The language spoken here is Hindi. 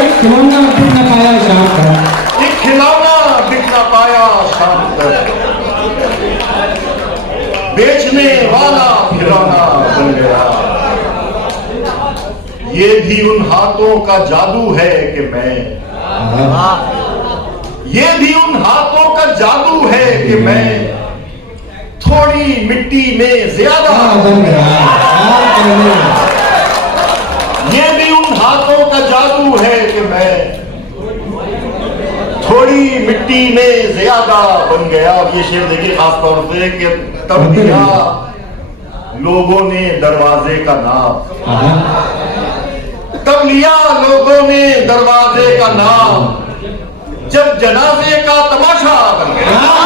एक खिलौना दिख न पाया शाम तक, एक खिलौना दिख न पाया शाम तक, बेचने वाला खिलौना बन गया। ये भी उन हाथों का जादू है कि मैं, ये भी उन हाथों का जादू है कि मैं थोड़ी मिट्टी में ज्यादा बन गया। ये भी उन हाथों का जादू है कि मैं थोड़ी मिट्टी में ज्यादा बन गया। और ये शेर देखिए खास तौर से कि तब दिया लोगों ने दरवाजे का नाम, तब लिया लोगों ने दरवाजे का नाम, जब जनाजे का तमाशा बन गया।